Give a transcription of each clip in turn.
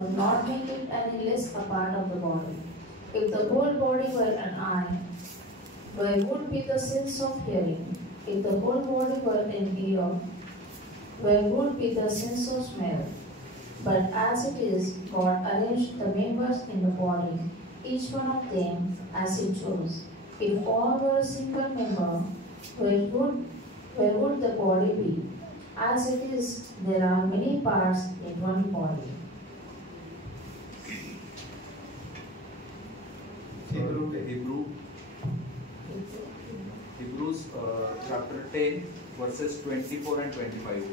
not make it any less a part of the body. If the whole body were an eye, where would be the sense of hearing? If the whole body were an ear, where would be the sense of smell? But as it is, God arranged the members in the body, each one of them as He chose. If all were a single member, where would the body be? As it is, there are many parts in one body. Hebrews chapter 10 verses 24 and 25.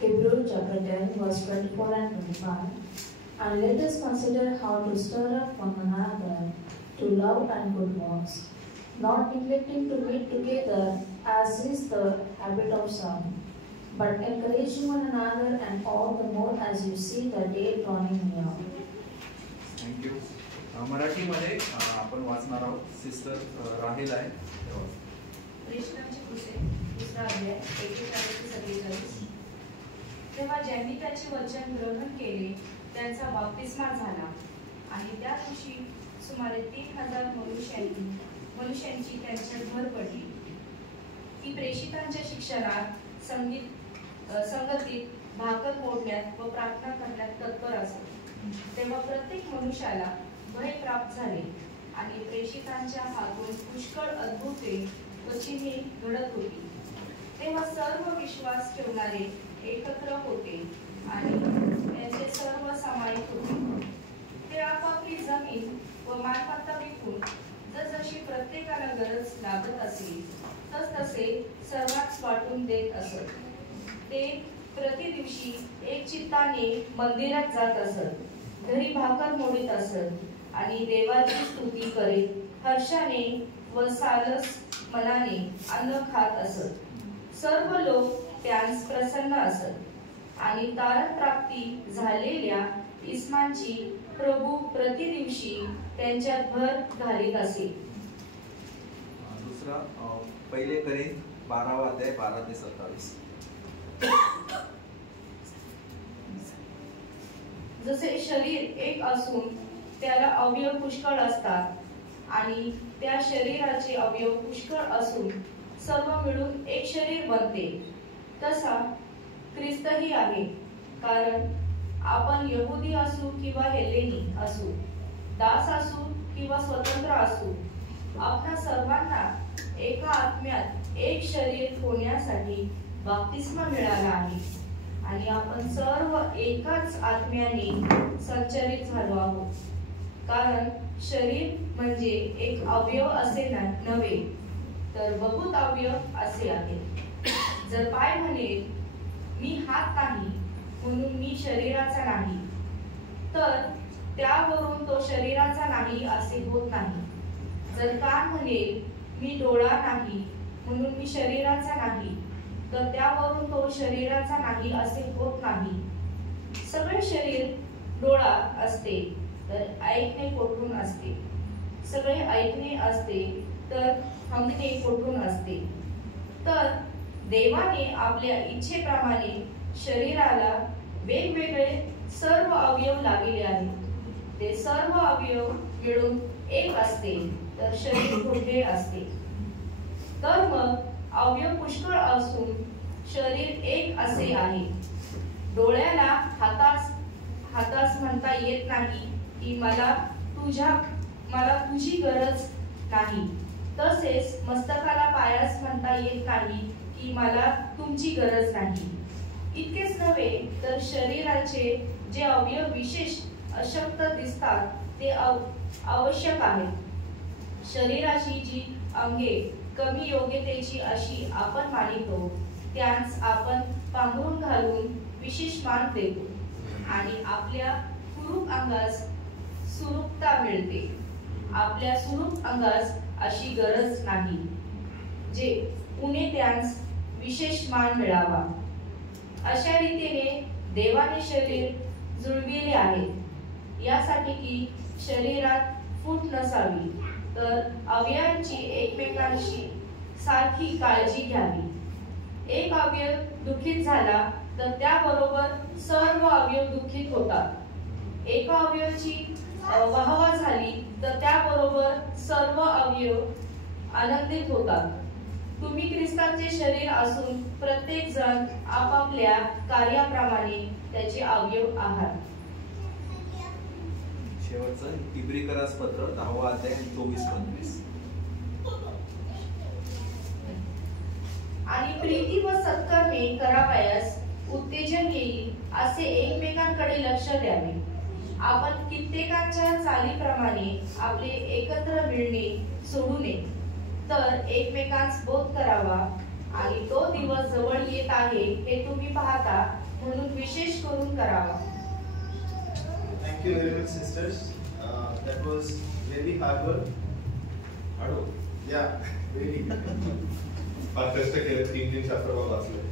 Hebrews chapter 10 verse 24 and 25. And let us consider how to stir up one another to love and good works, not neglecting to meet together as is the habit of some, but encouraging one another, and all the more as you see the day drawing near. Thank you. मराठीमध्ये आपण वाचणार आहोत. Sister राहेल आहे. कृष्णाची कृसे दुसरा अध्याय 41-47. तेव्हा ज्यांनी त्याचे वचन ग्रहण केले त्यांचा बाप्तिस्मा झाला आणि त्या दिवशी सुमारे 3000 मनुष्यांची त्यांच्यात भर पडली. ती प्रेषितांच्या शिक्षणात संगतीत भाकर मोडण्यात व प्रार्थना करण्यात तत्पर असत. तेव्हा प्रत्येक मनुष्याला भय प्राप्त झाले आणि प्रेषितांच्या हातून पुष्कळ अद्भुते व चिन्हे घडत होती. तेव्हा सर्व विश्वास ठेवणारे एकत्र होते आणि त्यांचे सर्व सामायिक होते. ते आपापली जमीन व मालमत्ता विकून जसजशी प्रत्येकाला गरज लागत असेल तसतसे सर्वांस वाटून देत असत. ते प्रतिदिवशी एक चित्ताने मंदिरात जात असत, घरी भाकर मोडीत असत आणि देवाची स्तुती करीत हर्षाने व सालस मनाने अन्न खात असत. सर्व लोक त्यांस प्रसन्न असत आणि तारण प्राप्ती झालेल्या इस्मानची प्रभू प्रतिदिवशी त्यांच्यात भर घालीत असे. दुसरा पहिले करीन 12 अध्याय 12 ते 27. जसे शरीर एक असून त्याला अवयव पुष्कळ असतात आणि त्या शरीराचे अवयव पुष्कळ असून सर्व मिळून एक शरीर बनते, तसा ख्रिस्तही आहे. कारण आपण यहुदी असू किंवा हेलेनी असू, दास असू किंवा स्वतंत्र असू, आपल्या सर्वांना एका आत्म्यात एक शरीर होण्यासाठी बाप्तिस्मा मिळाला आहे आणि आपण सर्व एकाच आत्म्याने संचरित झालो आहोत. कारण शरीर म्हणजे एक अवयव असे नव्हे, तर बहुत अवयव असे आहे. जर पाय म्हणेल मी हात नाही म्हणून मी शरीराचा नाही, तर त्यावरून तो शरीराचा नाही असे होत नाही. जर कान म्हणेल मी डोळा नाही म्हणून मी शरीराचा नाही, तर त्यावरून तो शरीराचा नाही असे होत नाही. सगळे शरीर डोळा असते तर ऐकणे कोठून असते, सगळे ऐकणे असते तर थांबणे कोठून असते. तर देवाने आपल्या इच्छेप्रमाणे शरीराला वेगवेगळे सर्व अवयव लागले आहेत. ते सर्व अवयव मिळून एक असते तर शरीर कुठे असते. तर मग अवयव पुष्कळ असून शरीर एक असे आहे. डोळ्याला हातास म्हणता येत नाही की मला तुझी गरज नाही, तसेच मस्तकाला पायास म्हणता येत नाही की मला तुमची गरज नाही. इतकेच नव्हे तर शरीराचे जे अवयव विशेष अशक्त दिसतात ते आवश्यक आहेत. शरीराची जी अंगे कमी योग्यतेची अशी आपण मानितो, त्यांस आपण पांघरून घालून विशेष मान देतो आणि आपल्या कुरूप अंगास सुरूपता मिळते. आपल्या सुरूप अंगास अशी गरज नाही, जे उणे त्यांस विशेष मान मिळावा. अशा रीतीने देवाने शरीर जुळविले आहे, यासाठी की शरीरात फूट नसावी, तर अवयवांची एकमेकांशी सारखी काळजी घ्यावी. अवयव दुःखित झाला तर त्याबरोबर सर्व अवयव दुःखित होतात. एका अवयवाची वाहवा झाली तर त्याबरोबर सर्व अवयव आनंदित होतात. तुम्ही ख्रिस्ताचे शरीर असून प्रत्येक जण आपापल्या कार्याप्रमाणे त्याचे अवयव आहात. शेवटचं इब्रिकरास पत्र 10वा अध्याय 24-25. आणि प्रीती व सत्कर्मे करावयास उत्तेजन येईल असे एकमेकांकडे लक्ष द्यावे. आपण कित्येकांच्या चालीप्रमाणे आपले एकत्र मिळणे सोडू नये, तर एकमेकांस बोध करावा. आणि तो दिवस जवळ येत आहे हे तुम्ही पाहता, म्हणून विशेष करून करावा. Thank you very much, sisters. That was very hard work. Hard work? Yeah, really. फार कष्ट केले, 3 शास्त्र वाचले.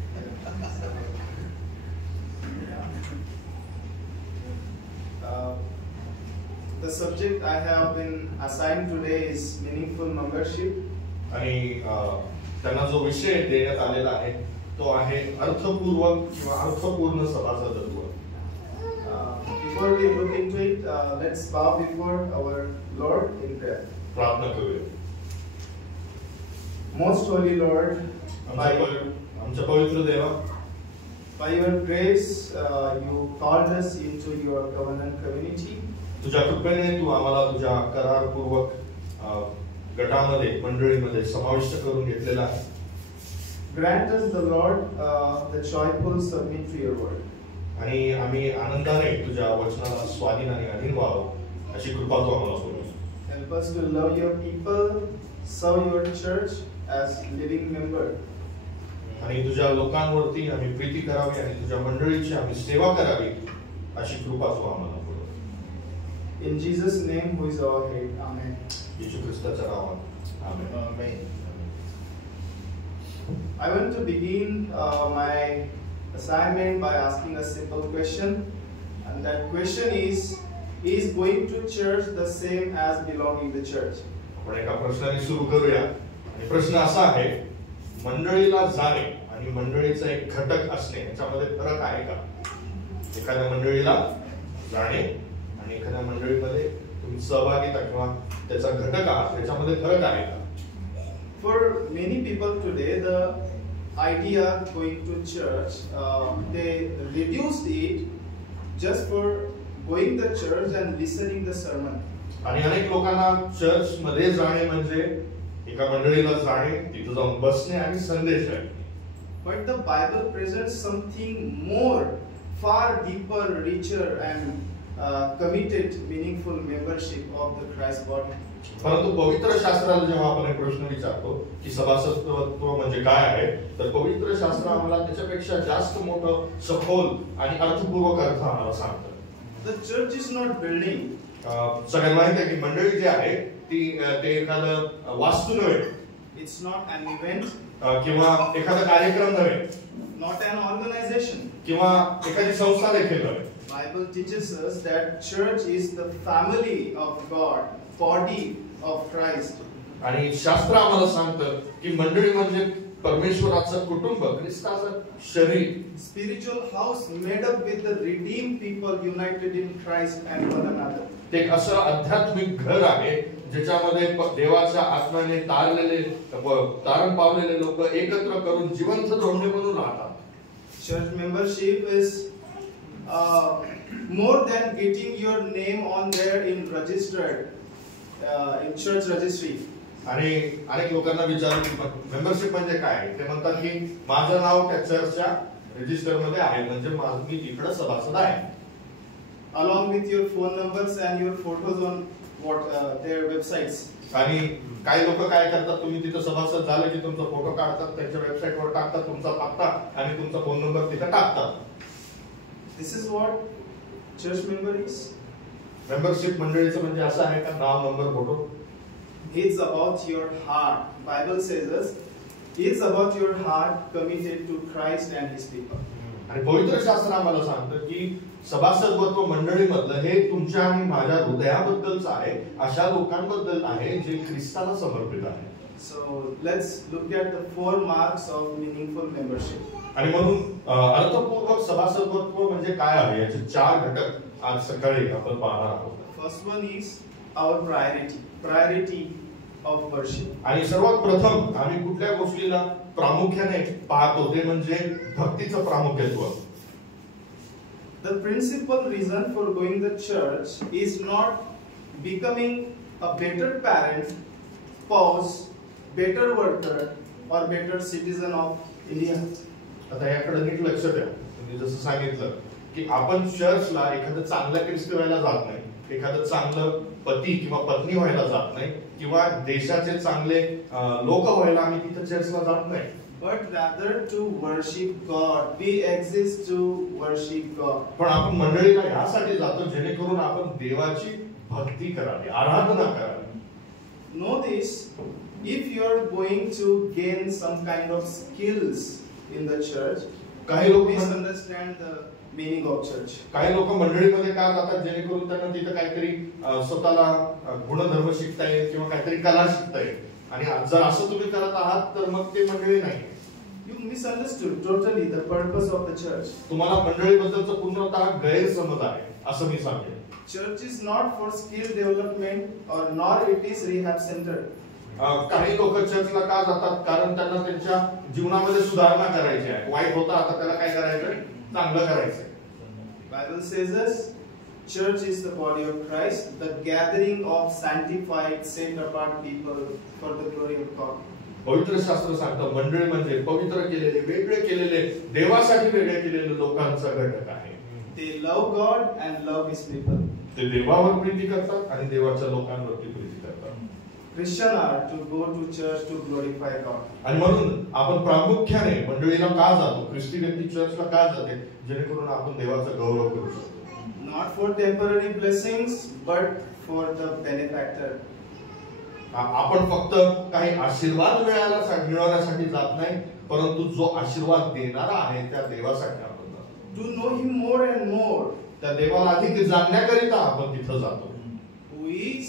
The subject I have been assigned today is meaningful membership. आणि त्यांना जो विषय देण्यात आलेला आहे तो आहे अर्थपूर्वक किंवा अर्थपूर्ण सभासदत्व. Before we look into it, let's bow before our Lord in prayer. प्रार्थना करूया. Most holy Lord, आमच्या पवित्र देवा, by your grace, you called us into your covenant community. तुझ्या कृपेने तू आम्हाला तुझ्या करारपूर्वक गटामध्ये मंडळीमध्ये समाविष्ट करून घेतलेला आहे. Grant us, the Lord, the joyful submit to your word. आणि आम्ही आनंदाने तुझ्या वचनाला स्वाधीन आणि अधीन व्हावं अशी कृपा तू आम्हाला करू. Help us to love your people, serve your church as living member. आणि तुझ्या लोकांवरती आम्ही प्रीती करावी आणि तुझ्या मंडळीची आम्ही सेवा करावी अशी कृपा तू आम्हाला करू. In Jesus' name, who is our head. Amen. येशू ख्रिस्ताच्या नावात आमेन. Amen. I want to begin my assignment by asking a simple question, and that question is going to church the same as belonging to church? आपण एका प्रश्नाने सुरू करूया. आणि प्रश्न असा आहे, मंडळीला जाणे आणि मंडळीचा एक घटक असणे याच्यामध्ये फरक आहे का? एखाद्या मंडळीला जाणे आणि एखाद्या मंडळीमध्ये तुम्ही सहभागिता किंवा त्याचा घटक आहात याच्यामध्ये फरक आहे का? For many people today, the idea going to church, they reduced it just for going to church and listening the sermon. आणि अनेक लोकांना चर्च मध्ये जाणे म्हणजे एका मंडळीला जाणे, तिथे जाऊन बसणे आणि संदेश ऐकणे. But the Bible presents something more, far deeper, richer and committed, meaningful membership of the Christ body. परंतु पवित्र शास्त्राला जेव्हा आपण एक प्रश्न विचारतो की सभासदत्व म्हणजे काय आहे, तर पवित्र शास्त्र आम्हाला त्याच्यापेक्षा जास्त मोठं सखोल आणि अर्थपूर्वक अर्थ आम्हाला सांगतं. The church is not building. सगळ्यांना माहिती आहे की मंडळी जी आहे ते एखादं वास्तू नव्हे. It's not an event. किंवा एखादा कार्यक्रम नव्हे. Not an organization. किंवा एखादी संस्था देखील नव्हे. Bible teaches us that church is the family of God, body of Christ. आणि शास्त्र आम्हाला सांगतं की मंडळी म्हणजे परमेश्वराचं कुटुंब, ख्रिस्ताचं शरीर. Spiritual house made up with the redeemed people united in Christ and one another. ते एक असं आध्यात्मिक घर आहे ज्याच्यामध्ये देवाच्या आत्म्याने तारण पावलेले लोक एकत्र करून जिवंत जोडणे म्हणून राहतात. Church membership is more than getting your name on there in registered in church registry. आणि अनेक लोकांना विचारलं मेंबरशिप म्हणजे काय, ते म्हणतात की माझं नाव त्या चर्चच्या रजिस्टर मध्ये आहे म्हणजे मी तिकडे सभासद आहे. Along with your phone numbers and your photos on their websites. आणि काही लोक काय करतात, तुम्ही तिथे सभासद झाले की तुमचा फोटो काढतात, त्यांच्या वेबसाईट वर टाकतात, तुमचा पत्ता आणि तुमचा फोन नंबर तिथे टाकतात. This is what church member is. Membership मंडळीचं म्हणजे असं आहे का नाव number photo? It's about your heart. Bible says us, it's about your heart committed to Christ and His people. आणि पवित्र शास्त्र आम्हाला सांगतं की सभासदत्व मंडळीमधलं हे तुमच्या आणि माझ्या हृदयाबद्दलचं आहे, अशा लोकांबद्दल आहे जे ख्रिस्ताला समर्पित आहे. So let's look at the 4 marks of meaningful membership. आणि म्हणून अर्थपूर्वक सभासदत्व म्हणजे काय आहे याचे 4 घटक आज सकाळी आपण पाहणार आहोत. First one is our priority of worship. आणि सर्वात प्रथम आम्ही कुठल्या गोष्टीला प्रामुख्याने पाहतो ते म्हणजे भक्तीचं प्रामुख्यत्व. The principal reason for going to church is not becoming a better parent, spouse, better worker or better citizen of India. आता याकडे नीट लक्ष द्या. मी जसं सांगितलं की आपण चर्चला एखादं चांगलं ख्रिस्ती व्हायला जात नाही, एखादं चांगलं पती किंवा पत्नी व्हायला जात नाही, किंवा देशाचे चांगले लोक व्हायला आम्ही तिथे चर्चला जात नाही. But rather to worship God. We exist to worship God. पण आपण मंडळीला यासाठी जातो जेणेकरून आपण देवाची भक्ती करावी, आराधना करावी. Know this, if you are going to gain some kind of skills in the church, काही लोक misunderstand the meaning of church. काही लोक मंडळीमध्ये का जातात जेणेकरून त्यांना तिथे काहीतरी स्वतःला गुणधर्म शिकता येईल किंवा काहीतरी कला शिकता येईल. आणि जर असं तुम्ही करत आहात तर मग ते मंडळी नाही. You misunderstood totally the purpose of the church. तुम्हाला मंडळीबद्दलचा पूर्णतः गैरसमज आहे असं मी सांगेन. Church is not for skill development or nor it is rehab center. काही लोक चर्चला का जातात कारण त्यांना त्यांच्या जीवनामध्ये सुधारणा करायची आहे. वाईट होतं आता त्याला काय करायचंय, चांगलं करायचंय. Bible says us church is the body of Christ, the gathering of sanctified, set apart people for the glory of God. पवित्र शास्त्र सांगतं मंडळी म्हणजे पवित्र केलेले, वेगळे केलेले, देवासाठी वेगळे केलेले लोकांचा घटक आहे. They love God and love His people. ते देवावर प्रीती करतात आणि देवाच्या लोकांवरती प्रीती करतात. Christians are to go to church to glorify God. आणि म्हणून आपण प्रामुख्याने मंडळीला का जातो, ख्रिस्ती व्यक्ती चर्चला का जाते, जेणेकरून आपण देवाचा गौरव करू शकतो. Not for temporary blessings, but for the benefactor. आपण फक्त काही आशीर्वाद मिळवण्यासाठी जात नाही, परंतु जो आशीर्वाद देणारा आहे त्या देवासाठी आपण जातो. To know Him more and more. त्या देवाला अधिक जाणण्याकरिता आपण तिथं जातो. Who is,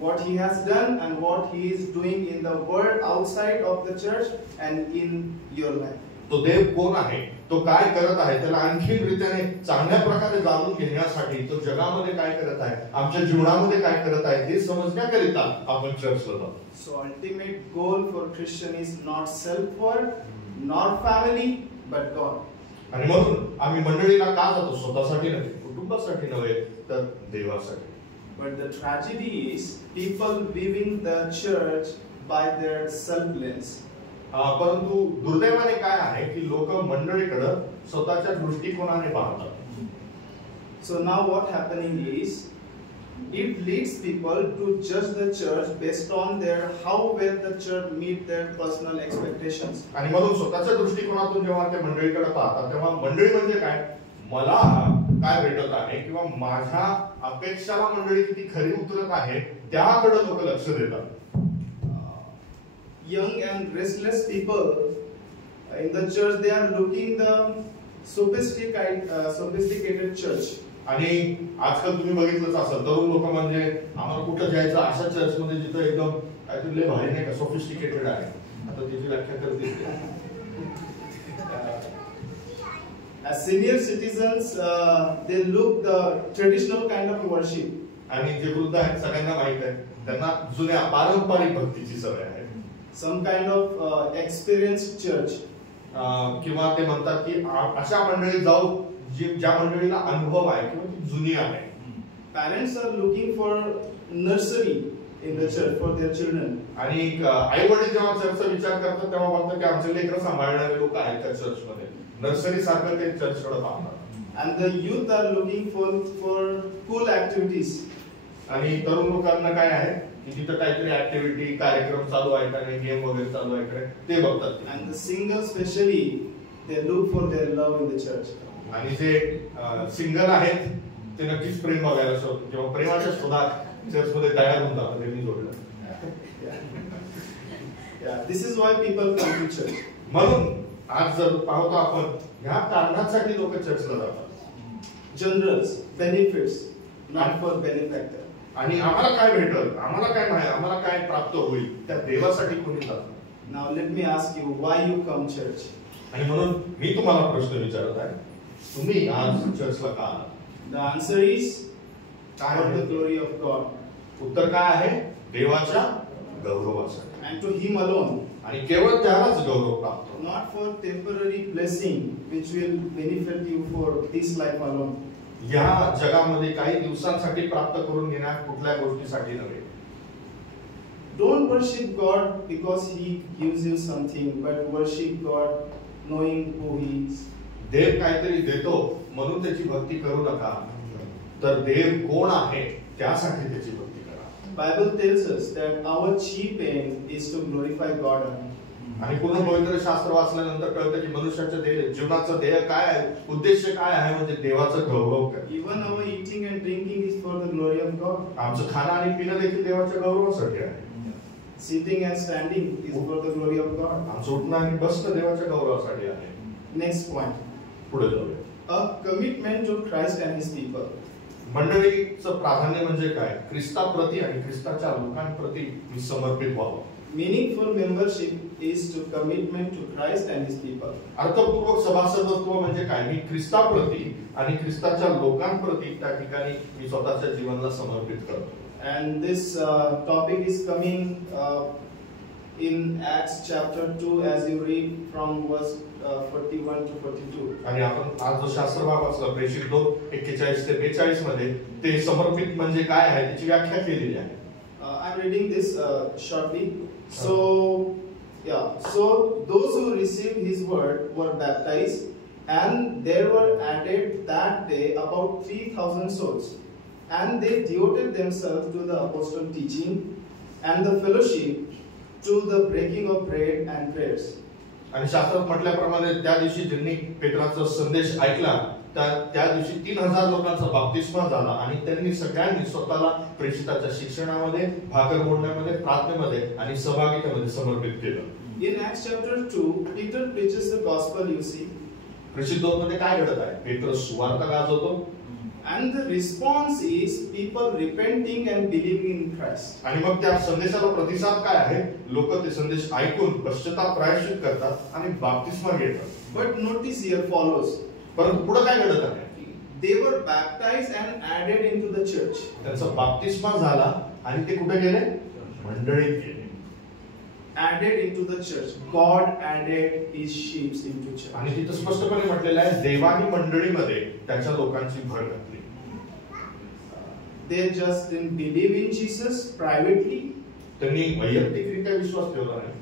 what He has done and what He is doing in the world outside of the church and in your life. तो देव कोण आहे, तो काय करत आहे, त्याला आणखी रीतीने चांगल्या प्रकारे जाणून घेण्यासाठी तो जगामध्ये काय करत आहे, आमच्या जीवनामध्ये काय करत आहे हे समजण्याकरिता आपण चर्चला जातो. So ultimate goal for Christian is not self-worth, not family, but God. आणि म्हणून आम्ही मंडळीला का जातो, स्वतःसाठी नव्हे, कुटुंबासाठी नव्हे, तर देवासाठी. But the tragedy is people viewing the church by their self lens. परंतु दुर्दैवाने काय आहे की लोक मंडळीकडे स्वतःच्या दृष्टिकोनाने पाहतात. So now what happening is it leads people to judge the church based on their how well the church meet their personal expectations. आणि म्हणून स्वतःच्या दृष्टिकोनातून जेव्हा ते मंडळीकडे पाहतात तेव्हा मंडळी म्हणजे काय, मला काय भेटत आहे किंवा माझ्या अपेक्षाला मंडळी किती खरी उतरत आहे त्याकडे लोक लक्ष देतात. Young and restless people in the church, they are looking the sophisticated church. आणि आजकाल तुम्ही बघितलंच असेल तरुण लोक म्हणजे आम्हाला कुठं जायचं अशा चर्च मध्ये जिथं एकदम काहीतरी लय भारी नाही का, सोफिस्टिकेटेड आहे. आता त्याची व्याख्या करते. As senior citizens, they look the traditional kind of worship. आणि जे वृद्ध आहेत सगळ्यांना माहित आहे त्यांना जुन्या पारंपरिक भक्तीची सवय आहे. Some kind of experienced church. किंवा ते म्हणतात की अशा मंडळी जाऊ ज्या मंडळीला अनुभव आहे किंवा ती जुनी आहे. Parents are looking for nursery in the church for their children. आणि आई वडील जेव्हा चर्चचा विचार करतात तेव्हा बघतात की आमचे लेकरं सांभाळणारे लोक आहेत त्या चर्च मध्ये, नर्सरी सारखं ते चर्चकडे पाहतात. And the youth are looking for cool activities. आणि तरुण लोकांना काय आहे की तिथं काहीतरी ऍक्टिव्हिटी कार्यक्रम चालू आहे का नाही, गेम वगैरे चालू आहे का ते बघतात. And the singles especially, they look for their love in the church. आणि जे सिंगल आहेत ते नक्कीच प्रेम बघायला शोधतात किंवा प्रेमाच्या शोधात चर्च मध्ये तयार होऊन जातात. मी जोडलं. This is why people come to church. म्हणून आज जर पाहतो आपण ह्या कारणासाठी लोक चर्चला जातात. Generals, benefits, not for benefactor. आणि आम्हाला काय भेटल, आम्हाला काय माहिती, आम्हाला काय प्राप्त होईल, त्या देवासाठी कोणी जातं. Now let me ask you, why you come church? आणि म्हणून मी तुम्हाला प्रश्न विचारत आहे, तुम्ही आज चर्चला का आलात? The answer is for the glory of God. उत्तर काय आहे? देवाच्या गौरवासाठी. And to Him alone. आणि केवळ त्यालाच गौरव प्राप्त. Not for temporary blessing which will benefit you for this life alone. या जगामध्ये काही दिवसांसाठी प्राप्त करून घेण्या कुठल्या गोष्टीसाठी नव्हे. Don't worship God because He gives you something, but worship God knowing who He is. देव काहीतरी देतो म्हणून त्याची भक्ती करू नका, तर देव कोण आहे त्यासाठी त्याची भक्ती करा. Bible tells us that our chief aim is to glorify God. आणि पूर्ण पवित्र शास्त्र वाचल्यानंतर कळतं की मनुष्याच्या जीवनाचं ध्येय काय आहे, उद्देश काय आहे, म्हणजे देवाचं गौरव करणे. Even our eating and drinking is for the glory of God. आमचं खाणं आणि पिणं देखील देवाच्या गौरवासाठी आहे. Sitting and standing is for the glory of God. आमचं उठणं आणि बसणं देवाच्या गौरवासाठी आहे. Next point. पुढे जाऊया. A commitment to Christ and His people. मंडळीचं प्राधान्य म्हणजे काय? ख्रिस्ताप्रती आणि ख्रिस्ताच्या लोकांप्रती मी समर्पित व्हावं. Meaningful membership is to commitment to Christ and His people. अर्थपूर्वक सभासदत्व म्हणजे काय? मी ख्रिस्ताप्रती आणि ख्रिस्ताच्या लोकांप्रती त्या ठिकाणी मी स्वतःच्या जीवनाला समर्पित करतो. And this topic is coming in Acts chapter 2 as you read from verse 41 to 42. आणि आपण आज जो शास्त्र भाग वाचला प्रेषित 2:41 ते 42 मध्ये ते समर्पित म्हणजे काय आहे त्याची व्याख्या केलेली आहे. I'm reading this shortly. So those who received His word were baptized, and there were added that day about 3,000 souls. And they devoted themselves to the apostle teaching and the fellowship, to the breaking of bread and prayers. आणि शास्त्रात म्हटल्याप्रमाणे त्या दिवशी ज्यांनी पेत्राचा संदेश ऐकला त्या दिवशी 3,000 लोकांचा बाप्तिस्मा झाला आणि त्यांनी सगळ्यांनी स्वतःला प्रेषिताच्या शिक्षणामध्ये, भाकर मोडण्यामध्ये, प्रार्थनेमध्ये आणि सहभागितेमध्ये समर्पित केलं. In Acts chapter 2, Peter preaches the gospel, you see. प्रेषित 2 मध्ये काय घडत आहे? पेत्र सुवार्ता गाजवतो. And the response is people repenting and believing in Christ. आणि मग त्या संदेशाला प्रतिसाद काय आहे? लोक ते संदेश ऐकून पश्चाताप प्रायश्चित करतात आणि बाप्तिस्मा घेतात. But notice here follows. परंतु पुढे काय घडत आहे? They were baptized and added into the church. त्यांचा बाप्तिस्मा झाला आणि ते कुठे गेले? मंडळीत गेले. Added into the church. God added His sheep into church. आणि तिथे स्पष्टपणे म्हटलेलं आहे देवानी मंडळीमध्ये त्याच्या लोकांची भर घातली. They just didn't believe in Jesus privately. त्यांनी वैयक्तिकरित्या विश्वास ठेवला नाही.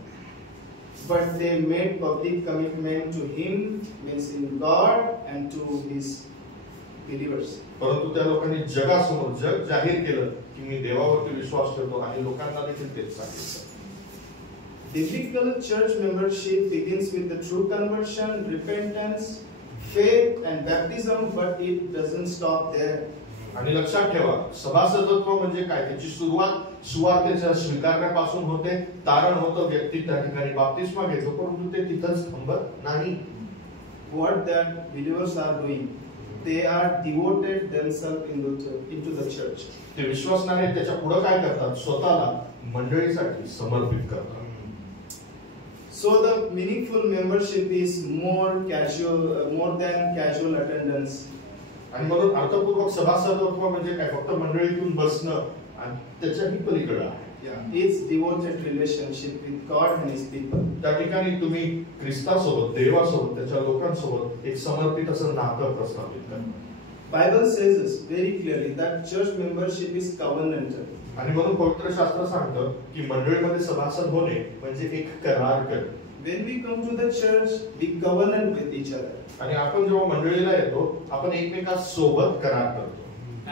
But they made public commitment to Him, means in God and to His believers. परंतु त्या लोकांनी जगासमोर जग जाहीर केलं की मी देवावरती विश्वास ठेवतो आणि लोकांना देखील तेच सांगितलं. Biblical church membership begins with the true conversion, repentance, faith and baptism, but it doesn't stop there. आणि लक्षात ठेवा सभासदत्व म्हणजे काय? त्याची सुरुवात सुवार्तेच्या स्वीकारण्यापासून होते. तारण होतं, व्यक्ती त्या ठिकाणी बाप्तिस्मा घेतो, परंतु ते तिथंच थांबत नाही. What that believers are doing, they are devoted themselves into the church. ते विश्वासणारे त्याच्या पुढे काय करतात? स्वतःला मंडळीसाठी समर्पित करतात. So the meaningful membership is more than casual attendance. आणि म्हणून अर्थपूर्वक सभासदत्व म्हणजे काय? फक्त मंडळीतून बसणं आणि त्याच्याही पलीकडे आहे. It's devoted relationship with God and His people. त्या ठिकाणी तुम्ही ख्रिस्तासोबत, देवासोबत, त्याच्या लोकांसोबत एक समर्पित असं नातं प्रस्थापित करा. Bible says us very clearly that church membership is covenantal. आणि म्हणून पवित्र शास्त्र सांगतं की मंडळीमध्ये सभासद होणे म्हणजे एक करार करणे. When we come to the church, we covenant with each other. आणि आपण जेव्हा मंडळीला येतो आपण एकमेकांसोबत करार करतो.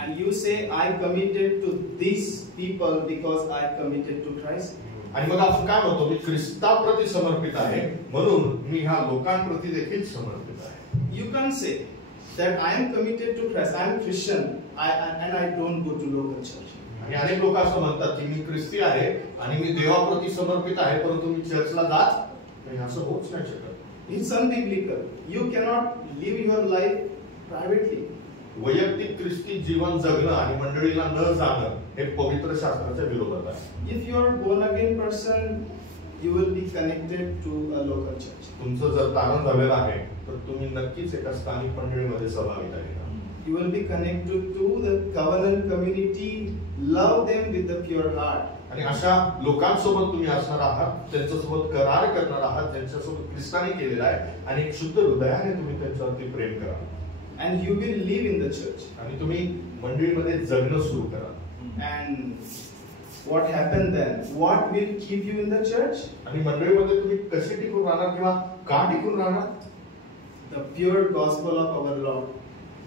And you say, I committed to these people because I committed to Christ. आणि मग आपण काय म्हणतो? मी ख्रिस्ताप्रती समर्पित आहे म्हणून मी ह्या लोकांप्रती देखील समर्पित आहे. You can't say that I am committed to Christ. I am Christian and I don't go to local church. आणि अनेक लोक असं म्हणतात की मी ख्रिस्ती आहे आणि मी देवाप्रती समर्पित आहे परंतु मी चर्चला जात नाही. असं होऊच नाही शकत. It's unbiblical. You cannot live your life privately. वैयक्तिक ख्रिस्ती जीवन जगणं आणि मंडळीला न जाणं हे पवित्र शास्त्राच्या विरोधात आहे. If you are born again person, you will be connected to a local church. तुमचं जर तारण झालेलं आहे तर तुम्ही नक्कीच एका स्थानिक मंडळीमध्ये सहभागी आहे. You will be connected to the covenant community. Love them with the pure heart. आणि अशा लोकांसोबत तुम्ही असणार आहात, त्यांच्यासोबत करार करणार आहात, ज्यांच्यासोबत ख्रिस्ताने केलेला आहे आणि एक शुद्ध हृदयाने तुम्ही त्यांच्यावरती प्रेम करा. And you will live in the church. आणि तुम्ही मंडळीमध्ये जगणं सुरू करा. And what happened then? What will keep you in the church? आणि मंडळीमध्ये तुम्ही कसे टिकून राहणार किंवा का टिकून राहणार? The pure gospel of our Lord.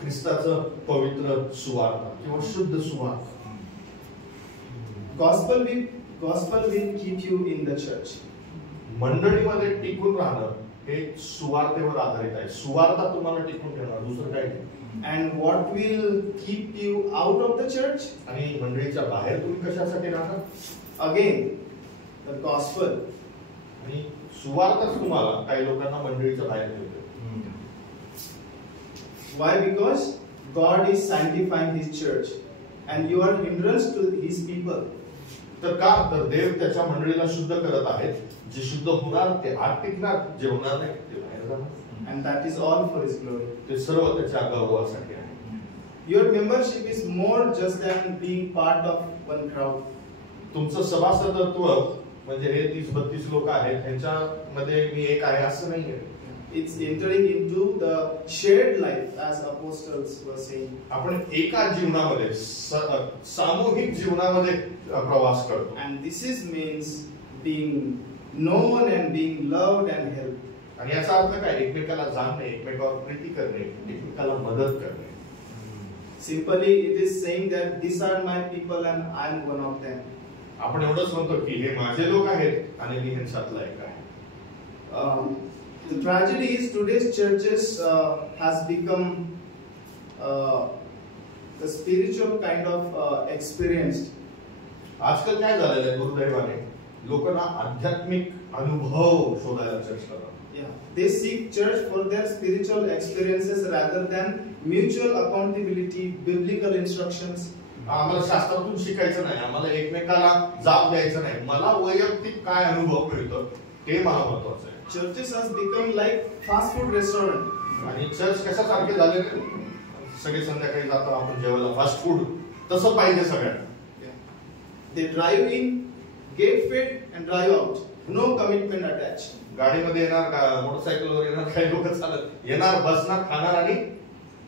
ख्रिस्ताचं पवित्र सुवार्ता किंवा शुद्ध सुवार्ता. Gospel will keep you in the church. मंडळीमध्ये टिकून राहणं हे सुवार्तेवर आधारित आहे. सुवार्ता तुम्हाला टिकून ठेवणार, दुसरं काही नाही. And what will keep you out of the church? आणि मंडळीच्या बाहेर तुम्ही कशासाठी राहणार? Again, the gospel. आणि सुवार्ताच तुम्हाला काही लोकांना मंडळीच्या बाहेर ठेवते. Why? Because God is sanctifying His church, and you are hindrance to His people. तर का? तर देव त्याच्या मंडळीला शुद्ध करत आहेत. जे शुद्ध होणार ते आत टिकणार, जे होणार नाही ते बाहेर जाणार. And that is all for His glory. ते सर्व त्याच्या गौरवासाठी आहे. Your membership is more just than being part of one crowd. तुमचं सभासदत्व म्हणजे हे 30-32 लोक आहेत, त्यांच्यामध्ये मी एक आहे असं नाहीये. It's entering into the shared life, as apostles were saying. आपण एका जीवनामध्ये सामूहिक जीवनामध्ये प्रवास करतो. And this is means being known and being loved and helped. आणि याचा अर्थ काय? एकमेकाला जाणणे, एकमेकावर प्रीती करणे, एकमेकाला मदत करणे. Simply, it is saying that these are my people and I am one of them. आपण एवढंच म्हणतो की हे माझे लोक आहेत आणि मी ह्यांच्यातला एक आहे. The tragedy is today's churches has become the spiritual kind of experienced. आजकाल काय झालेलं आहे दुर्दैवाने, लोकांना आध्यात्मिक अनुभव शोधायला चर्च करतात. Yeah, they seek church for their spiritual experiences rather than mutual accountability, biblical instructions. आम्हाला शास्त्रातून शिकायचं नाही, आम्हाला एकमेकाला जाब द्यायचं नाही, मला वैयक्तिक काय अनुभव मिळतो ते मला महत्वाचं आहे. Churches has become like fast food restaurant. आणि चर्च कशासारखे झाले, सगळे संध्याकाळी जातो आपण जेवायला, फास्ट फूड तसं पाहिजे सगळ्यांना. They drive in, get fed and drive out. No commitment attached. गाडीमध्ये येणार का, मोटरसायकलवर येणार, काही लोक चालत येणार, बसणार, खाणार आणि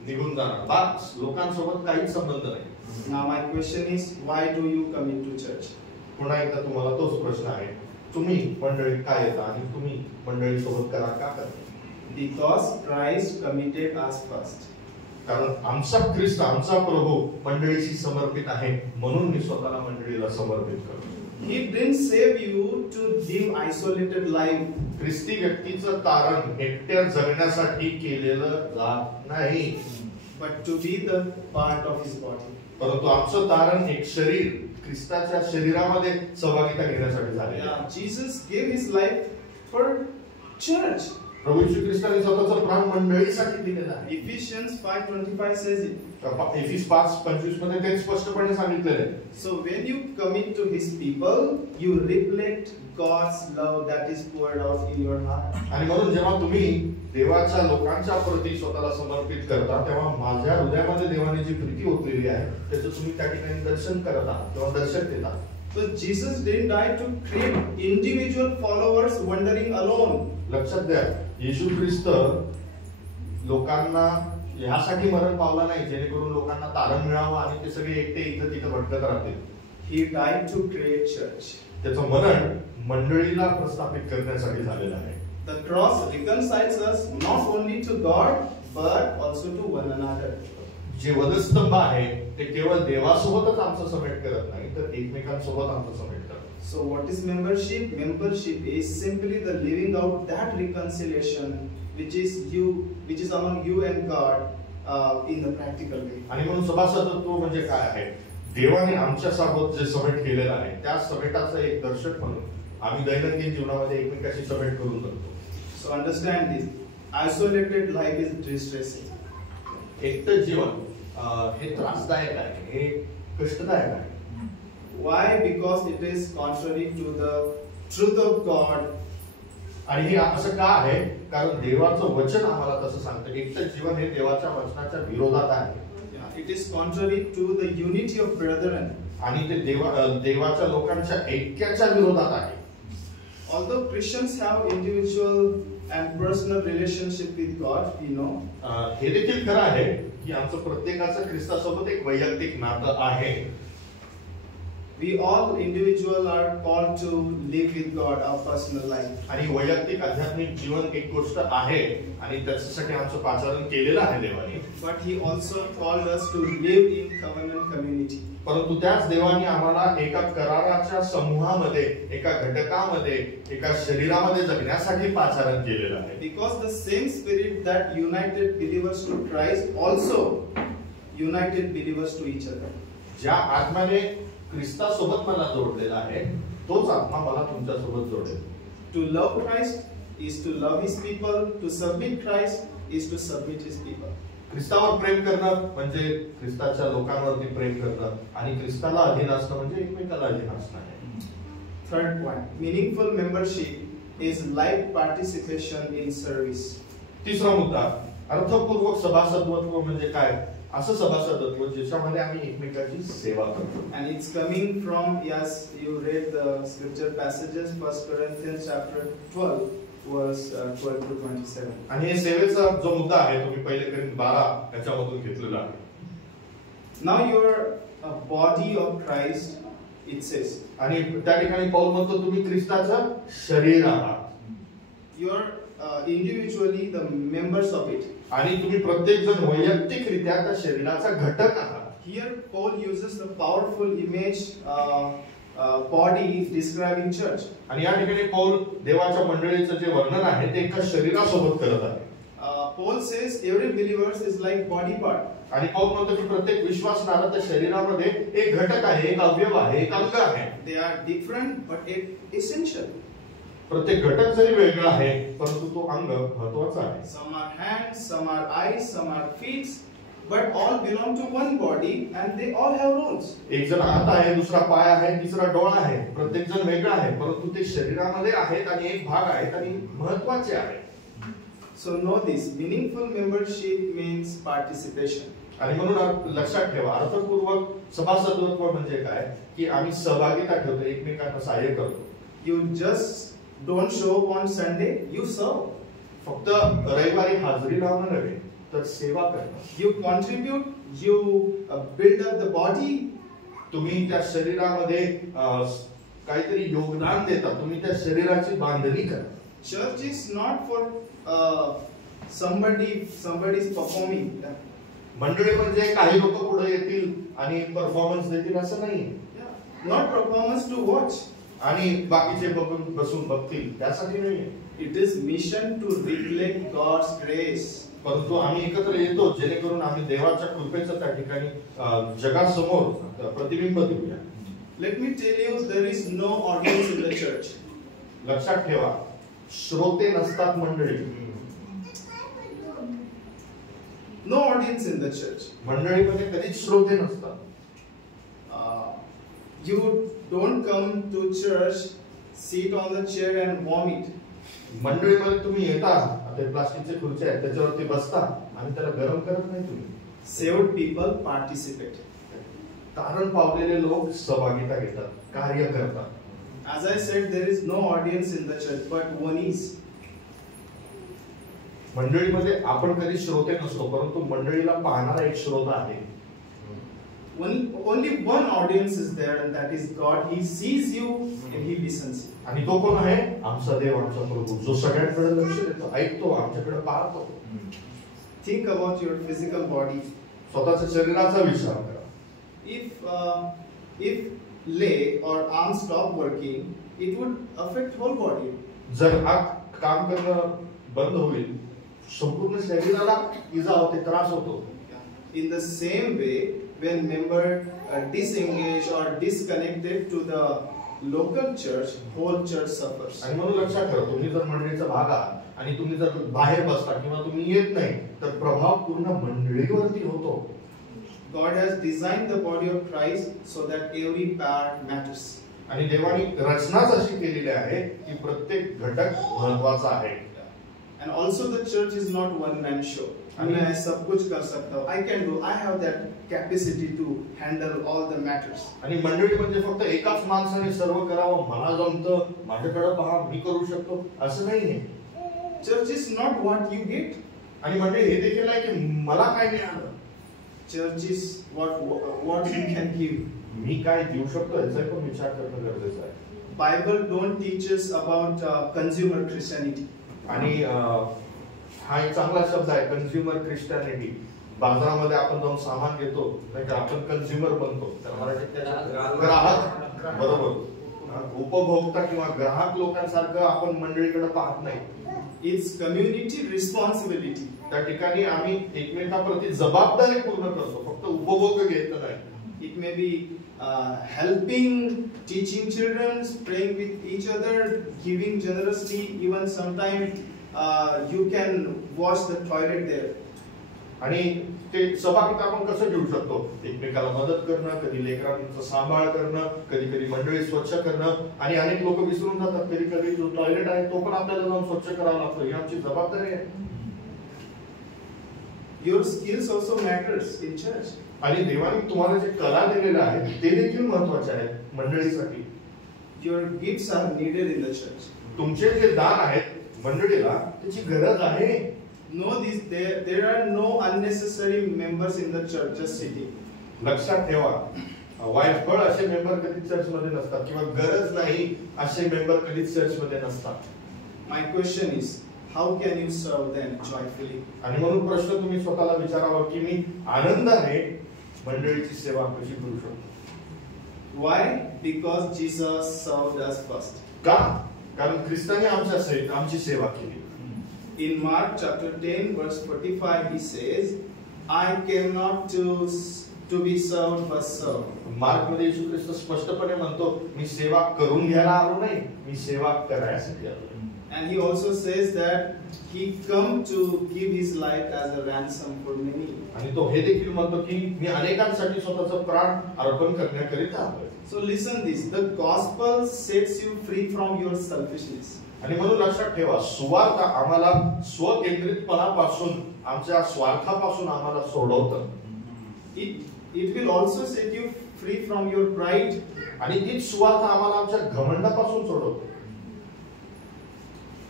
निघून जाणार. बस लोकांसोबत काहीच संबंध नाही. Now my question is, why do you come into church? पुन्हा एकदा तुम्हाला तोच प्रश्न आहे, तुम्ही मंडळीत का येता आणि तुम्ही मंडळी सोबत करार का करता? Because Christ committed us first. कारण आमचा ख्रिस्त, आमचा प्रभू मंडळीशी समर्पित आहे, म्हणून मी स्वतःला मंडळीला समर्पित करतो. He didn't save you to live isolated life. ख्रिस्ती व्यक्तीचं तारण एकट्या जगण्यासाठी केलेलं जात नाही, but to be the part of His body. परंतु आमचं तारण एक शरीर, ख्रिस्ताच्या शरीरामध्ये सहभागिता घेण्यासाठी झालेलं आहे. Jesus gave His life for church. प्रभू येशू ख्रिस्ताने स्वतःचं प्राण मंडळीसाठी दिलेलं आहे. Ephesians 5:25 says it. एफिस 5:25 मध्ये ते स्पष्टपणे सांगितलेलं आहे. So when you commit to His people, you reflect God's love that is poured out in your heart. आणि म्हणून जेव्हा तुम्ही देवाच्या लोकांच्या प्रती स्वतःला समर्पित करता, तेव्हा माझ्या हृदयामध्ये देवाने जी प्रीती ओतलेली आहे त्याचं तुम्ही त्या ठिकाणी दर्शन करत आहात किंवा दर्शन देत आहात. So Jesus didn't die to create individual followers wandering alone. लक्षात द्या, येशू ख्रिस्त लोकांना यासाठी मरण पावला नाही जेणेकरून लोकांना तारण मिळावं आणि ते सगळे एकटे इथं तिथं भटकत राहतील. He died to create church. त्याचं मरण मंडळीला प्रस्थापित करण्यासाठी झालेलं आहे. The cross reconciles us not only to God but also to one another. जे वधस्तंभ आहे ते केवळ देवासोबतच आमचं समेट करत नाही, तर एकमेकांसोबत आमचं समेट करतं. So what is membership? Membership is simply the living out that reconciliation which is among you and God in the practical way. आणि म्हणून सभासदत्व म्हणजे काय आहे? देवाने आमच्या सोबत जे समेट केलेलं आहे त्या समेटाचं एक दर्शक म्हणून आम्ही दैनंदिन जीवनामध्ये एकमेकाशी समेट करून जातो. So understand this. Isolated life is distressing. एकटं जीवन हे त्रासदायक आहे, हे कष्टदायक आहे. Why? Because it is contrary to the truth of God. आणि हे असं का आहे? कारण देवाचं वचन आम्हाला तसं सांगतं. एकटं जीवन हे देवाच्या वचनाच्या विरोधात आहे. It is contrary to the unity of brethren. आणि ते देवाच्या लोकांच्या ऐक्याच्या विरोधात आहे. Although Christians have individual and personal relationship with God, we know. हे देखील खरं आहे की आमचं प्रत्येकाचं ख्रिस्तासोबत एक वैयक्तिक नातं आहे. We all individual are called to live with God our personal life. आणि वैयक्तिक आध्यात्मिक जीवन एक गोष्ट आहे आणि त्याच्यासाठी आमचं पाचारण केलेलं आहे देवाने. But He also called us to live in covenant community. परंतु त्याच देवाने आम्हाला एका कराराच्या समूहामध्ये, एका घटकामध्ये, एका शरीरामध्ये जगण्यासाठी पाचारण केलेलं आहे. Because the same spirit that united believers to Christ also united believers to each other. ज्या आत्म्याने ख्रिस्तासोबत मला जोडलेला आहे, तोच आत्मा मला तुमच्यासोबत जोडेल. To love Christ is to love His people. To submit Christ is to submit His people. ख्रिस्तावर प्रेम करणं म्हणजे ख्रिस्ताच्या लोकांवरती प्रेम करणं आणि ख्रिस्ताला अधीन असणं म्हणजे एकमेकाला अधीन असणं आहे. Third point, meaningful membership is life participation in service. तिसरा मुद्दा, अर्थपूर्वक सभासदत्व म्हणजे काय? असं सभासदत्व ज्याच्यामध्ये आम्ही एकमेकांची सेवा करतो. And it's coming from, yes, you read the scripture passages, 1 Corinthians chapter 12, verse 12 to 27. आणि हे सेवेचा जो मुद्दा आहे तो मी पहिले करीन 12 याच्यामधून घेतलेला आहे. Now you're a body of Christ, it says. आणि त्या ठिकाणी पौल म्हणतो तुम्ही ख्रिस्ताचं शरीर आहात. You're individually the members of it. आणि तुम्ही प्रत्येक जण वैयक्तिकरित्या त्या शरीराचा घटक आहात. Here Paul uses the powerful image body describing church. आणि या ठिकाणी पौल देवाच्या मंडळीचं जे वर्णन आहे ते एका शरीरासोबत करत आहे. Paul says every believer is like body part. आणि पौल म्हणतो की प्रत्येक विश्वासणारा त्या शरीरामध्ये एक घटक आहे, एक अवयव आहे, एक अंग आहे. They are different but essential. प्रत्येक घटक जरी वेगळा आहे परंतु तो अंग महत्त्वाचा आहे. Some are hands, some are eyes, some are feet, but all belong to one body and they all have roles. एक जण हात आहे, दुसरा पाय आहे, तिसरा डोळा आहे. प्रत्येक जण वेगळा आहे परंतु ते शरीरामध्ये आहेत आणि एक भाग आहेत आणि महत्त्वाचे आहेत. So know this, meaningful membership means participation. आणि म्हणून लक्षात ठेवा, अर्थपूर्वक सभासदत्व म्हणजे काय की आम्ही सहभागिता ठेवतो, एकमेकांना सहाय्य करतो. You just don't show up on Sunday, you serve. फक्त रविवारी हाजरी लावणं नव्हे तर सेवा करणं. You contribute, you build up the body. तुम्ही त्या शरीरामध्ये काहीतरी योगदान देता, तुम्ही त्या शरीराची बांधणी करा. Church is not for somebody's performing. मंडळी म्हणजे काही लोक पुढे येतील आणि परफॉर्मन्स देतील असं नाही. Not performance to watch. आणि बाकीचे बसून बघतील त्यासाठी नाही. It is mission to reflect God's grace. परंतु आम्ही एकत्र येतो जेणेकरून आम्ही देवाच्या कृपेचं त्या ठिकाणी जगासमोर प्रतिबिंब देऊया. Let me tell you, there is no audience in the church. लक्षात ठेवा, श्रोते नसतात मंडळी. No audience in the church. मंडळीमध्ये कधीच श्रोते नसतात. You don't come to church, sit on the chair and vomit. मंडळीमध्ये तुम्ही येता, आता प्लास्टिकचे खुर्च्या आहेत त्याच्यावरती बसता आणि त्याला गरम करत नाही तुम्ही. Saved people participate. तारण पावलेले लोक सहभागिता घेतात, कार्य करतात. As I said, there is no audience in the church, but one is. मंडळीमध्ये आपण कधी श्रोते नसतो परंतु मंडळीला पाहणारा एक श्रोता आहे. Only one audience is there, and that is God. He sees you and He listens. आणि तो कोण आहे? आमचा देव, आमचा प्रभू, जो सगळ्यांकडे लक्ष देतो, ऐकतो, आमच्याकडे पाहतो. Think about your physical body. स्वतःच्या शरीराचा विचार करा. If leg or arm stop working, it would affect whole body. जर हात काम करणं बंद होईल, संपूर्ण शरीराला इजा होते, त्रास होतो. In the same way, when member disengaged or disconnected to the local church, whole church suffers. आणि म्हणून लक्षात ठेवा, तुम्ही जर मंडळीचा भाग आहात आणि तुम्ही जर बाहेर बसता किंवा तुम्ही येत नाही तर प्रभाव पूर्ण मंडळीवरती होतो. God has designed the body of Christ so that every part matters. आणि देवाने रचनाच अशी केलेली आहे की प्रत्येक घटक महत्त्वाचा आहे. And also the church is not one man show. मैं सब कुछ कर सकता हूँ. I can do. I have that capacity to handle all the matters. आणि मंडळी म्हणजे फक्त एकाच माणसाने सर्व करावं, मला जमतं, माझ्याकडे पहा, मी करू शकतो, असं नाहीये. Church is not what you get. आणि मंडळी हे देखील आहे की मला काय मिळालं. Church is what you can give. मी काय देऊ शकतो याचा पण विचार करणं गरजेचं आहे. Bible don't teach us about consumer Christianity. आणि हा एक चांगला शब्द आहे, कंझ्युमर ख्रिश्चॅनिटी. बाजारामध्ये आपण जाऊन सामान घेतो नाही का, आपण कंझ्युमर बनतो, तर मराठीत ग्राहक, बरोबर, उपभोक्ता किंवा ग्राहक लोकांसारखं आपण मंडळीकडे पाहत नाही. It's community responsibility. त्या ठिकाणी आम्ही एकमेकांप्रती जबाबदारी पूर्ण करतो, फक्त उपभोग घेत नाही. It may be helping, teaching children, praying with each other, giving generously. Even sometimes you can wash the toilet there. आणि ते सहभागिता आपण कसं घेऊ शकतो, एकमेकाला मदत करणं, कधी लेकरांचा सांभाळ करणं, कधी कधी मंडळी स्वच्छ करणं. आणि अनेक लोक विसरून जातात, कधी कधी जो टॉयलेट आहे तो पण आपल्याला जाऊन स्वच्छ करावा लागतो, ही आमची जबाबदारी आहे. Your skills also matters in church. आणि देवाने तुम्हाला जे कला दिलेल्या आहेत ते देखील महत्त्वाचे आहेत मंडळीसाठी. Your gifts are needed in the church. तुमचे जे दान आहेत मंडळीला त्याची गरज आहे. Know this, there are no unnecessary members in the church just sitting. लक्षात ठेवा, वाईटफळ असे मेंबर कधीच चर्च मध्ये नसतात किंवा गरज नाही असे मेंबर कधीच चर्च मध्ये नसतात. My question is, how can you serve them joyfully? आणि म्हणून प्रश्न तुम्ही स्वतःला विचारावा की मी आनंदाने मंडळीची सेवा कशी करू शकतो. Why? Because Jesus served us first. का? कारण ख्रिस्ताने आमची सेवा केली. In Mark chapter 10 verse 45 he says, I came not to be served but served. Mark मध्ये येशू ख्रिस्त स्पष्टपणे म्हणतो, मी सेवा करून घ्यायला आलो नाही, मी सेवा करायसाठी आलो. And he also says that he come to give his life as a ransom for many. आणि तो हे देखील म्हणतो की मी अनेकांसाठी स्वतःचा प्राण अर्पण करण्याकरिता आलोय. So listen this, the gospel sets you free from your selfishness. आणि म्हणून लक्षात ठेवा, सुवार्थ आम्हाला स्वकेंद्रितपणापासून, आमच्या स्वार्थापासून आम्हाला सोडवतं. It will also set you free from your pride. आणि तीच सुवार्थ आम्हाला आमच्या घमंडापासून सोडवतं.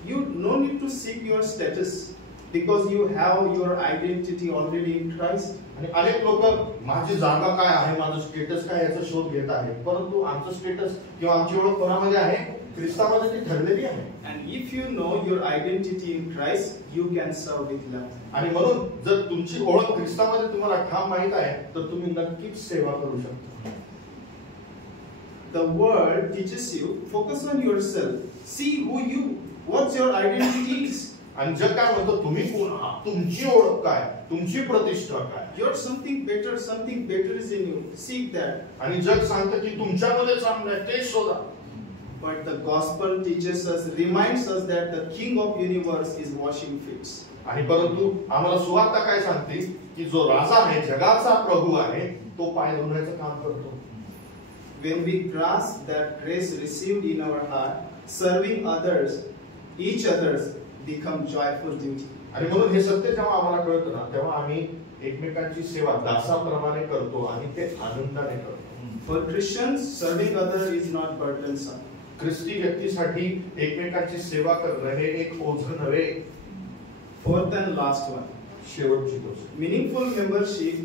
You no need to seek your status because you have your identity already in Christ. आणि अनेक लोक माझी जागा काय आहे, माझं स्टेटस काय याचा शोध घेत आहेत, परंतु आमचं स्टेटस किंवा आमची ओळख कोणामध्ये आहे, ख्रिस्तामध्ये ती ठरलेली आहे. And if you know your identity in Christ, you can serve with love. आणि म्हणून जर तुमची ओळख ख्रिस्तामध्ये तुम्हाला ठाम माहित आहे तर तुम्ही नक्कीच सेवा करू शकता. The word teaches you, focus on yourself, see who you, what's your identity is. आणि जग काय म्हणतो, तुम्ही कोण आहात, तुमची ओळख काय, तुमची प्रतिष्ठा काय. You're something better is in you, seek that. आणि जग सांगतं की तुमच्यामध्ये चांगलं आहे ते शोधा. But the gospel teaches us, reminds us that the King of universe is washing feet. आणि परंतु आम्हाला सुवार्ता काय सांगते की जो राजा आहे, जगाचा प्रभू आहे, तो पाय धुण्याचं काम करतो. When we grasp that grace received in our heart, serving others, each others become joyful duty. आणि म्हणून हे सत्य जेव्हा आम्हाला कळतं ना, तेव्हा आम्ही एकमेकांची सेवा दासाप्रमाणे करतो आणि ते आनंदाने करतो. For Christians, serving others is not burdensome. ख्रिस्ती व्यक्तीसाठी एकमेकांची सेवा करणं हे एक ओझं नव्हे. Fourth and last one, शेवटची गोष्ट, meaningful membership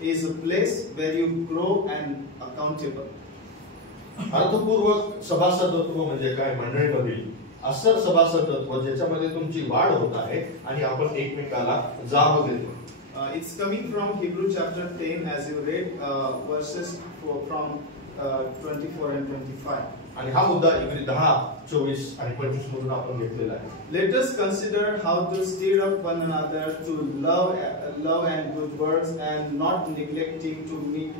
is a place where you grow and accountable. अर्थपूर्वक सभासदत्व म्हणजे काय, मंडळीमधील असं सभासदत्व ज्याच्यामध्ये तुमची वाढ होत आहे आणि आपण एकमेकाला जाब देतो. It's coming from Hebrew chapter 10 as you read verses from 24 and 25. आणि हा मुद्दा इब्री 10, 24 आणि 25 मधून आपण घेतलेला आहे. Let us consider how to stir up one another to love and good works, and not neglecting to meet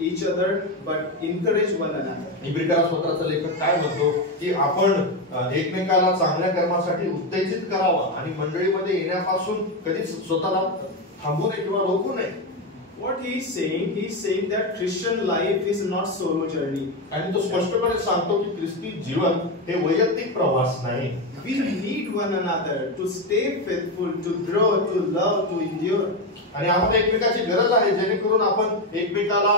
each other, but encourage one another. इब्रिकाला स्वतःचा लेखक काय म्हणतो की आपण एकमेकाला चांगल्या कर्मासाठी उत्तेजित करावं आणि मंडळीमध्ये येण्यापासून कधीच स्वतःला थांबू नये किंवा रोखू नये. What he is saying that Christian life is not solo journey. आणि तो स्पष्टपणे सांगतो की ख्रिस्ती जीवन हे वैयक्तिक प्रवास नाही. We need one another to stay faithful, to grow, to love, to endure. आणि आम्हाला एकमेकाची गरज आहे जेणेकरून आपण एकमेकाला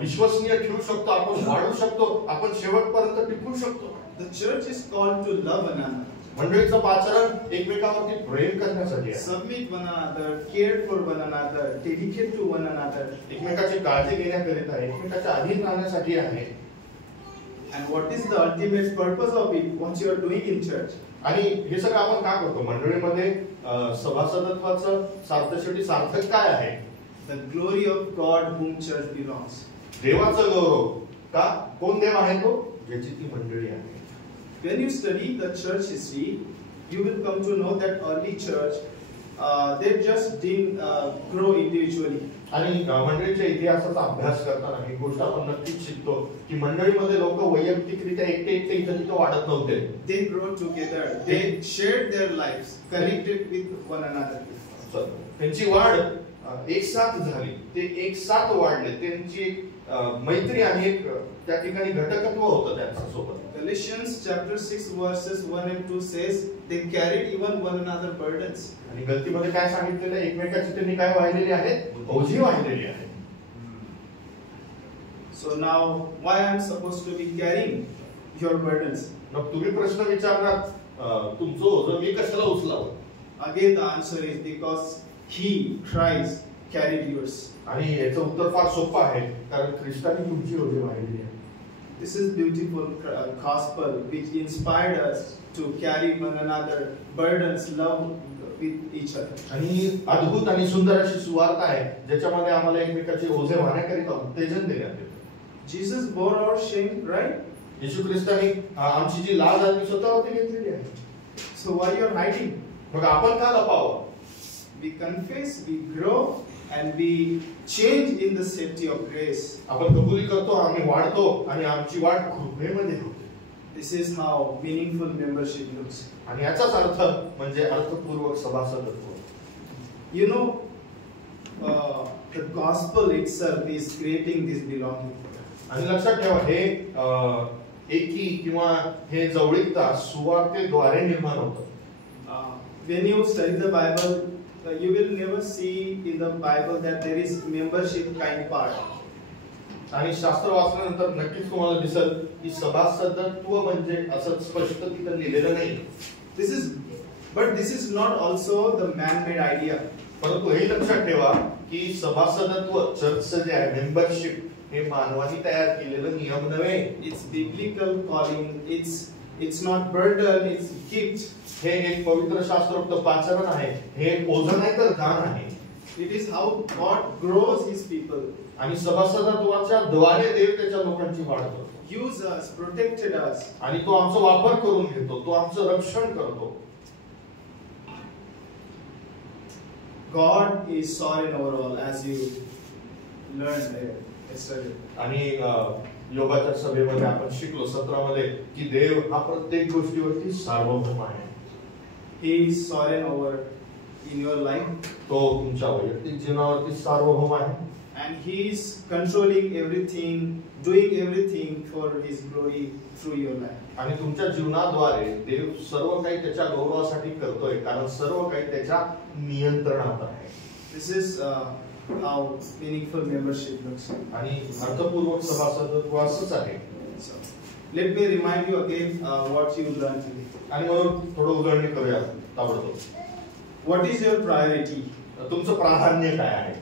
विश्वसनीय ठेवू शकतो, आपण वाढू शकतो, आपण शेवटपर्यंत टिकू शकतो. The church is called to love one another. मंडळीचं पाचरण एकमेकावरती प्रेम करण्यासाठी आहे. Submit one another, care for one another, dedicate to one another. एकमेकाची काळजी घेण्याकरिता आहे, एकमेकाच्या अधीन राहण्यासाठी आहे. And what is the ultimate purpose of it? What you are doing in church? आणि हे सगळं आपण का करतो मंडळीमध्ये? सभासदत्वाचं सार्थक सार्थक काय आहे? The glory of God whom church belongs. देवाचं गौरव. का? कोण देव आहे तो? ज्याची ती मंडळी आहे. When you study the church history, you will come to know that early church, they just didn't grow individually. आणि मंडळीच्या इतिहासाचा अभ्यास करताना ही गोष्ट आपण नक्कीच शिकतो की मंडळीमध्ये लोक वैयक्तिकरित्या एकटे इथं तिथं वाढत नव्हते. They grew together. They shared their lives, connected with one another. त्यांची वाढ एकसाथ झाली, ते एकसाथ वाढले, त्यांची मैत्री आणि एक त्या ठिकाणी घटकत्व होतं त्यांच्या सोबत. Galatians chapter 6 verses 1 and 2 says they carried even one another burdens. आणि गलतीमध्ये काय सांगितलेलं आहे? एकमेकाची त्यांनी काय वाहिलेली आहेत? ओझी वाहिलेली आहे. So now why I am supposed to be carrying your burdens? मग तुम्ही प्रश्न विचारणार तुमचं ओझं मी कशाला उचलावं? Again the answer is because he, Christ, carried yours. आणि याचं उत्तर फार सोपं आहे, कारण ख्रिस्ताने तुमची ओझी वाहिलेली आहे. This is beautiful gospel which inspired us to carry one another burdens, love with each other. आणि अद्भुत आणि सुंदर अशी सुवार्ता आहे ज्याच्यामध्ये आम्हाला एकमेकाचे ओझे वाहण्याकरिता उत्तेजन देण्यात येतं. Jesus bore our shame, right? येशू ख्रिस्ताने आमची जी लाज आहे ती स्वतःवरती घेतलेली आहे. So why you are hiding? मग आपण का लपावं? We confess, we grow, and we change in the safety of grace. आपण कबुली करतो, आम्ही वाढतो आणि आमची वाढ कृपेमध्ये होते. This is how meaningful membership looks. आणि याचाच अर्थ म्हणजे अर्थपूर्वक सभासदत्व. You know, the gospel itself is creating this belonging. आणि लक्षात ठेवा हे एकी किंवा हे जवळीकता सुवार्तेद्वारे निर्माण होतं. When you study the Bible, you will never see in the Bible that there is membership kind part. आणि शास्त्र वाचल्यानंतर नक्कीच तुम्हाला दिसेल की सभासदत्व म्हणजे असं स्पष्ट तिथं लिहिलेलं नाही. This is not also the man-made idea. परंतु हे लक्षात ठेवा की सभासदत्व चर्चचं जे आहे मेंबरशिप हे मानवाने तयार केलेलं नियम नव्हे. It's biblical calling. It's not burden. It's gift. हे एक पवित्र शास्त्रोक्त पाचरण आहे. हे ओझं नाही तर दान आहे. It is how God grows His people. आणि सभासदत्वाच्या द्वारे देव त्याच्या लोकांची वाढ करतो. Use us, protected us. आणि तो आमचा वापर करून घेतो, तो आमचं रक्षण करतो. God is sovereign over all, as you learned yesterday. आणि योगाच्या सभेमध्ये आपण शिकलो 17 मध्ये की देव हा प्रत्येक गोष्टीवरती सार्वभौम आहे. He is sovereign over in your life. तो तुमच्या वैयक्तिक जीवनावरती सार्वभौम आहे. And He is controlling everything, doing everything for His glory through your life. आणि तुमच्या जीवनाद्वारे देव सर्व काही त्याच्या गौरवासाठी करतोय, कारण सर्व काही त्याच्या नियंत्रणात आहे. This is how meaningful membership looks. आणि अर्थपूर्वक सभासदत्व असंच आहे. So, let me remind you again what you learned today. आणि म्हणून थोडं उजळणी करूया ताबडतोब. What is your priority? तुमचं प्राधान्य काय आहे?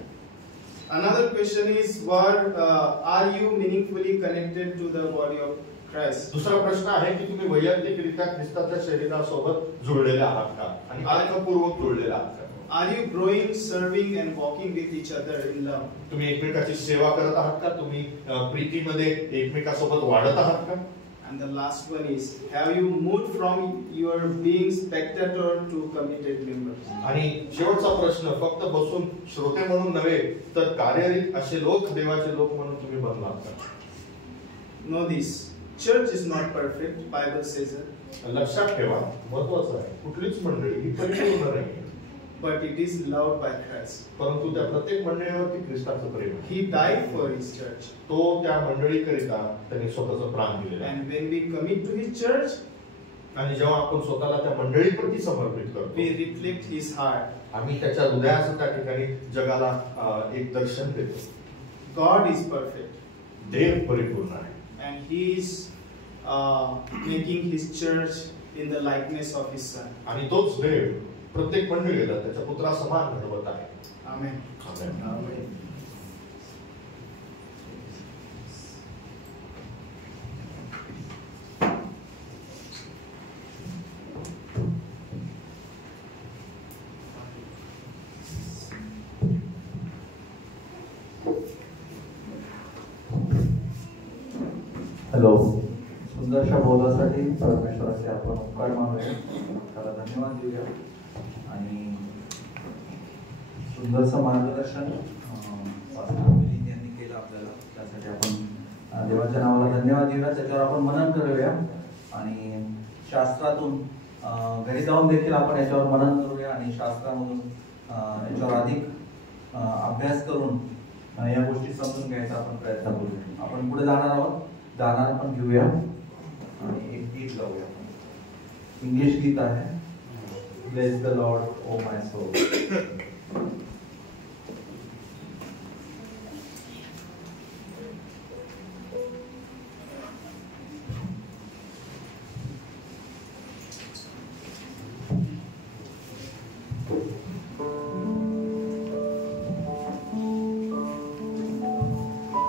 Another question is, are you meaningfully connected to the body of Christ? दुसरा प्रश्न आहे की तुम्ही वैयक्तिकरित्या ख्रिस्ताच्या शरीरासोबत जुळलेले आहात का? आणि अर्थपूर्वक जुळलेले आहात का? Are you growing, serving and walking with each other in love? तुम्ही एकमेकाची सेवा करत आहात का? तुम्ही प्रीतीमध्ये एकमेकासोबत वाढत आहात का? And the last one is, have you moved from your being spectator to committed members? आणि शेवटचा प्रश्न, फक्त बसून श्रोते म्हणून नव्हे तर कार्यरत असे लोक, देवाचे लोक म्हणून तुम्ही बनलात का? Know this, church is not perfect, Bible says it. लक्षात ठेवा, महत्त्वाचं आहे, कुठलीच मंडळी ही परिपूर्ण नाही. but it is loved by Christ. परंतु त्या प्रत्येक मंडळीवरती ख्रिस्ताचं प्रेम आहे. He died for his church. तो त्या मंडळीकरिता त्यांनी स्वतःचं प्राण दिलेलं आहे. And when we commit to his church, आणि जेव्हा आपण स्वतःला त्या मंडळीप्रती समर्पित करतो, we reflect his heart. आम्ही त्याच्या हृदयाचं त्या ठिकाणी जगाला एक दर्शन देतो. God is perfect. देव परिपूर्ण आहे. And he is making his church in the likeness of his son. आणि तोच देव प्रत्येक मंडळीला त्याच्या पुत्रासमान घडवत आहे. Amen. आमेन. हॅलो, सुंदरशा बोधासाठी परमेश्वराचे आपण उपकार मानूया, त्याला धन्यवाद देऊया. आणि सुंदरसं मार्गदर्शन यांनी केलं आपल्याला, त्यासाठी आपण देवाच्या नावाला धन्यवाद देऊया. त्याच्यावर आपण मनन करूया आणि शास्त्रातून घरी जाऊन देखील आपण याच्यावर मनन करूया आणि शास्त्रामधून याच्यावर अधिक अभ्यास करून या गोष्टी समजून घ्यायचा आपण प्रयत्न करूया. आपण पुढे जाणार आहोत, गाणं पण घेऊया आणि एक गीत गाऊया. इंग्लिश गीत आहे, bless the Lord O my soul.